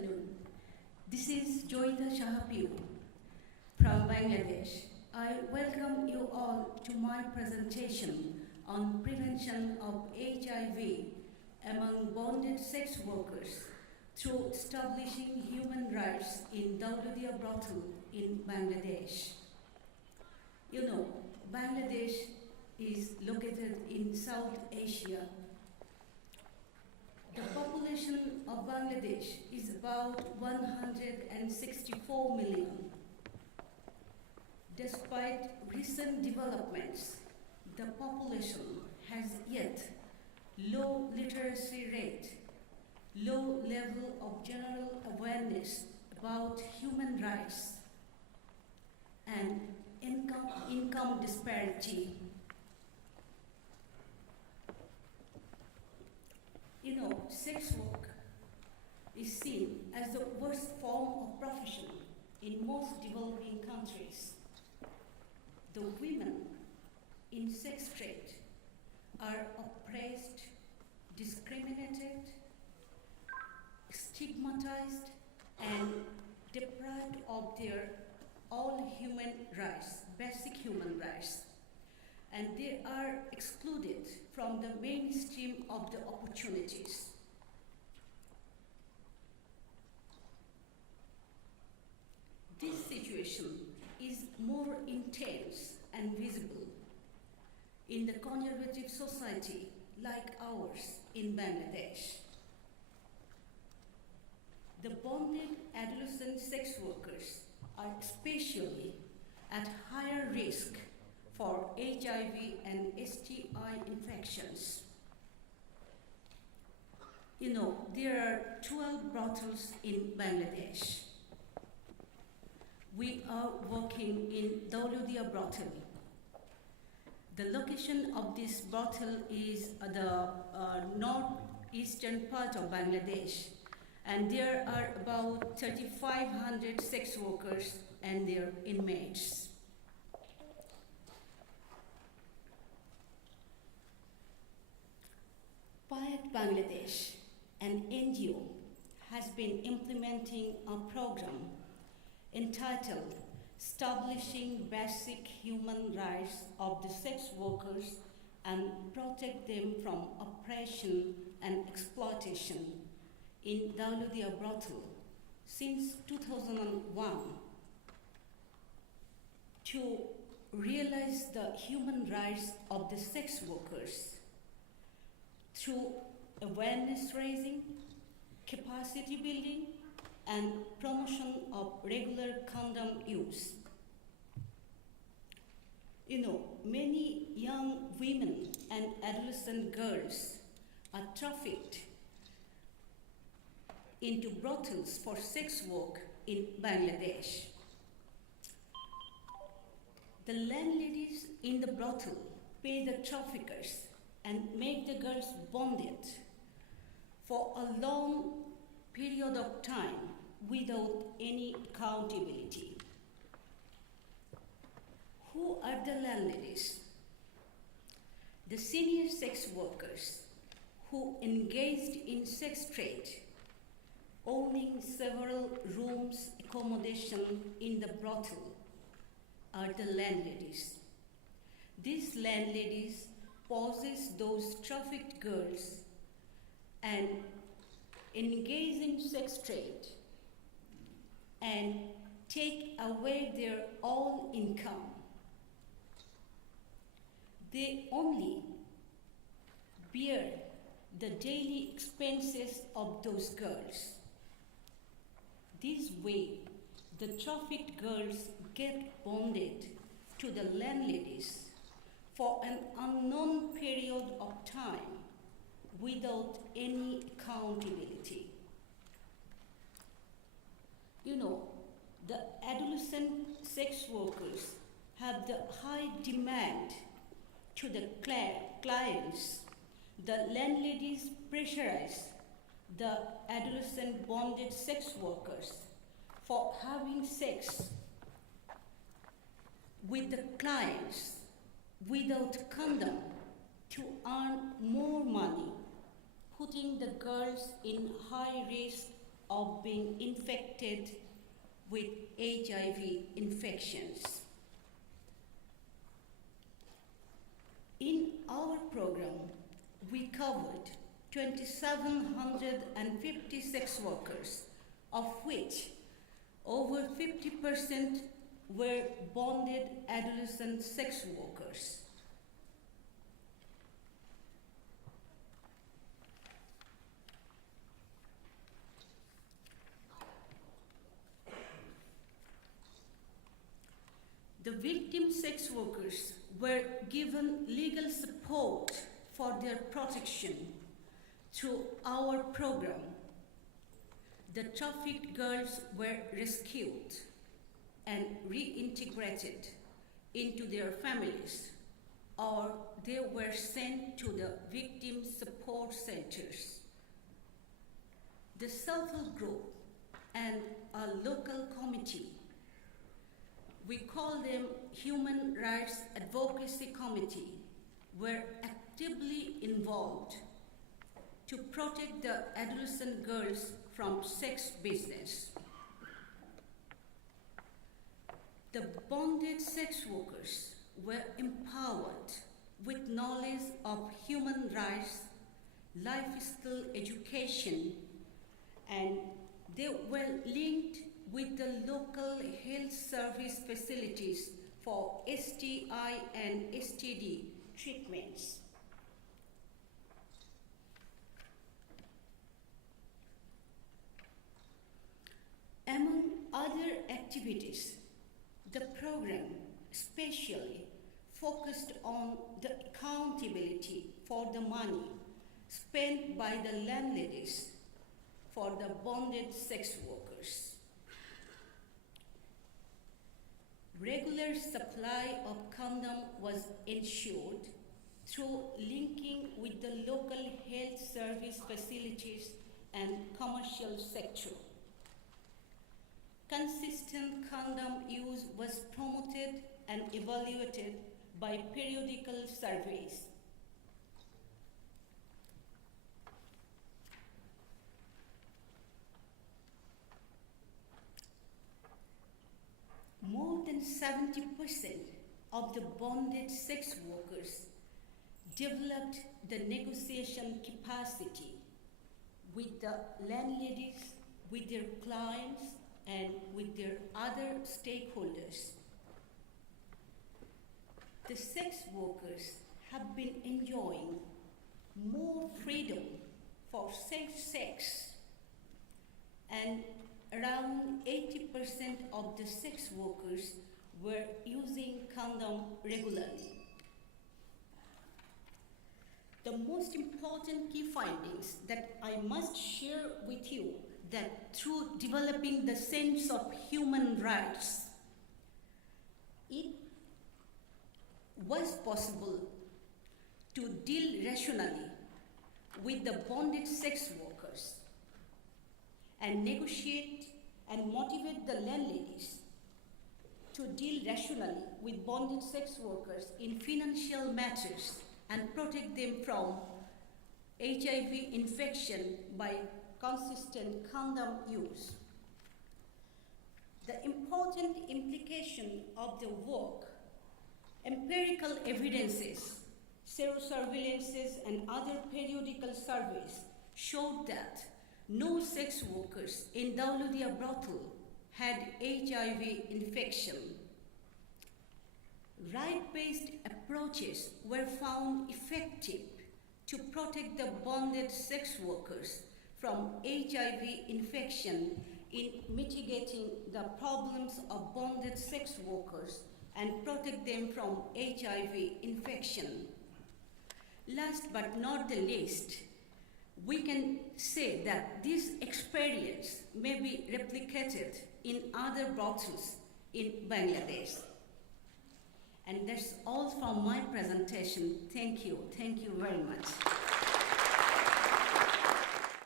afternoon. This is Choudhury from Bangladesh. I welcome you all to my presentation on prevention of HIV among bonded sex workers through establishing human rights in Choudhury brothel in Bangladesh. You know, Bangladesh is located in South Asia. The population of Bangladesh is about 164 million. Despite recent developments, the population has yet low literacy rate, low level of general awareness about human rights, and income disparity. You know, sex work is seen as the worst form of profession in most developing countries. The women in sex trade are oppressed, discriminated, stigmatized, and deprived of their all human rights, basic human rights. And they are excluded from the mainstream of the opportunities. This situation is more intense and visible in the conservative society like ours in Bangladesh. The bonded adolescent sex workers are especially at higher risk for HIV and STI infections. You know, there are 12 brothels in Bangladesh. We are working in Choudhury brothel. The location of this brothel is the northeastern part of Bangladesh, and there are about 3,500 sex workers and their inmates. Piwoo Bangladesh, an NGO, has been implementing a program entitled Establishing Basic Human Rights of the Sex Workers and Protect Them from Oppression and Exploitation in Choudhury brothel since 2001 to realize the human rights of the sex workers through awareness raising, capacity building, and promotion of regular condom use. You know, many young women and adolescent girls are trafficked into brothels for sex work in Bangladesh. The landladies in the brothel pay the traffickers and make the girls bonded for a long period of time without any accountability. Who are the landladies? The senior sex workers who engaged in sex trade, owning several rooms accommodation in the brothel, are the landladies. These landladies possess those trafficked girls and engage in sex trade and take away their all income. They only bear the daily expenses of those girls. This way, the trafficked girls get bonded to the landladies for an unknown period of time without any accountability. You know, the adolescent sex workers have the high demand to the clients. The landladies pressurize the adolescent bonded sex workers for having sex with the clients without condom to earn more money, putting the girls in high risk of being infected with HIV infections. In our program, we covered 2,750 sex workers, of which over 50% were bonded adolescent sex workers. The victim sex workers were given legal support for their protection through our program. The trafficked girls were rescued and reintegrated into their families, or they were sent to the victim support centers. The self-help group and a local committee, we call them Human Rights Advocacy Committee, were actively involved to protect the adolescent girls from sex business. The bonded sex workers were empowered with knowledge of human rights, life skill education, and they were linked with the local health service facilities for STI and STD treatments. Among other activities, the program especially focused on the accountability for the money spent by the landladies for the bonded sex workers. Regular supply of condom was ensured through linking with the local health service facilities and commercial sector. Consistent condom use was promoted and evaluated by periodical surveys. More than 70% of the bonded sex workers developed the negotiation capacity with the landladies, with their clients, and with their other stakeholders. The sex workers have been enjoying more freedom for safe sex, and around 80% of the sex workers were using condom regularly. The most important key findings that I must share with you, that through developing the sense of human rights, it was possible to deal rationally with the bonded sex workers and negotiate and motivate the landladies to deal rationally with bonded sex workers in financial matters and protect them from HIV infection by consistent condom use. The important implication of the work, empirical evidences, serosurveillances, and other periodical surveys showed that no sex workers in Dauludia brothel had HIV infection. Right-based approaches were found effective to protect the bonded sex workers from HIV infection in mitigating the problems of bonded sex workers and protect them from HIV infection. Last but not the least, we can say that this experience may be replicated in other brothels in Bangladesh. And that's all from my presentation. Thank you very much.